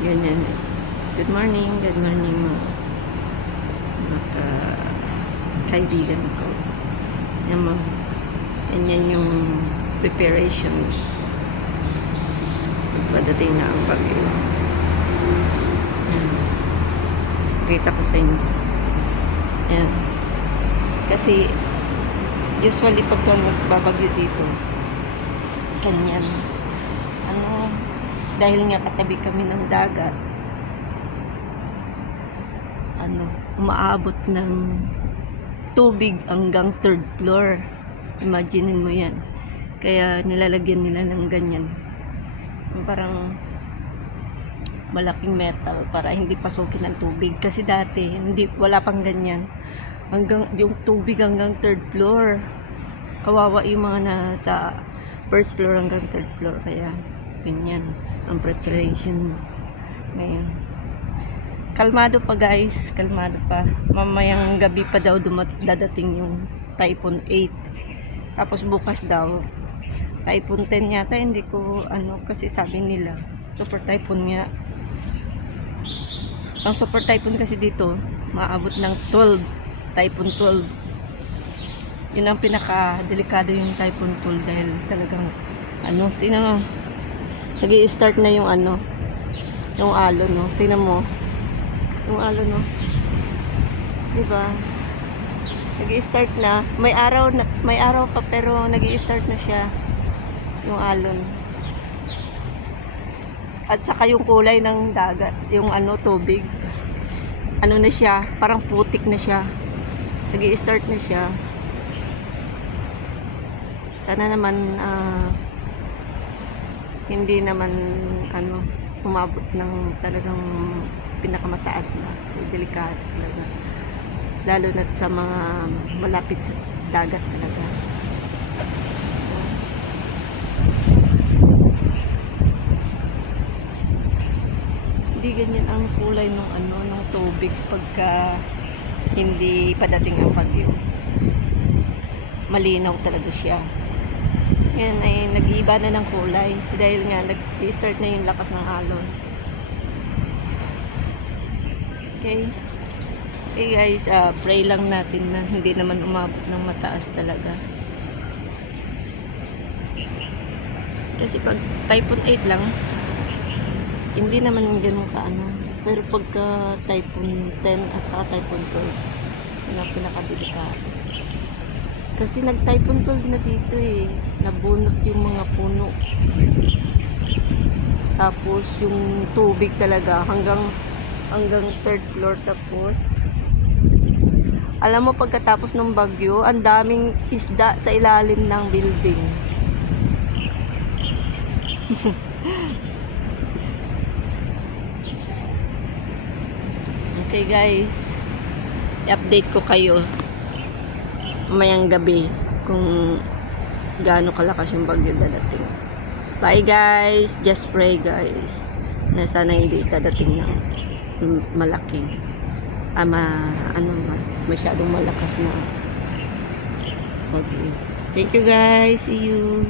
Ganyan. Good morning mga kaibigan ko. Yan mo. Yan yung preparation. Pagdating na ang bagyo. Yan. Kita ko sa inyo. Yan. Kasi usually pagka nagbabagyo dito, ganyan. Dahil nga katabi kami ng dagat, umaabot ng tubig hanggang 3rd floor. Imaginein mo yan. Kaya nilalagyan nila ng ganyan. Parang malaking metal para hindi pasukin ng tubig. Kasi dati, wala pang ganyan. Yung tubig hanggang 3rd floor. Kawawa yung mga nasa 1st floor hanggang 3rd floor. Kaya, ganyan ang preparation ngayon. Kalmado pa guys, kalmado pa. Mamayang gabi pa daw dadating yung Typhoon 8. Tapos bukas daw Typhoon 10 yata, hindi ko kasi sabi nila super typhoon nga. Ang super typhoon kasi dito maabot ng 12, Typhoon 12. Yun ang pinaka delikado yung Typhoon 12 dahil talagang tingnan mo, nag-i-start na yung yung alon, no? Tingnan mo. Yung alon, no? Diba? Nag-i-start na. May araw pa pero nag-i-start na siya. Yung alon. At saka yung kulay ng dagat, yung tubig. Na siya, parang putik na siya. Nag-i-start na siya. Sana naman hindi naman umabot ng talagang pinakamataas na. So, delikado talaga. Lalo na sa mga malapit sa dagat talaga. Hindi ganyan ang kulay ng tubig pagka hindi padating ang bagyo. Malinaw talaga siya. Yan ay nag-iiba na ng kulay dahil nga nag-start na yung lakas ng alon. Okay guys, pray lang natin na hindi naman umabot ng mataas talaga. Kasi pag Typhoon 8 lang, hindi naman ganun pero pagka Typhoon 10 at saka Typhoon 12, yun ang pinakadelikado. Kasi nag-Typhoon 12 na dito nabunot yung mga puno. Tapos yung tubig talaga hanggang 3rd floor. Tapos alam mo, pagkatapos ng bagyo, ang daming isda sa ilalim ng building. Okay guys, i-update ko kayo mamayang gabi kung gaano kalakas yung bagyo dadating. Bye guys, just pray guys na sana hindi dadating ng malaki masyadong malakas na bagyo. Thank you guys, see you.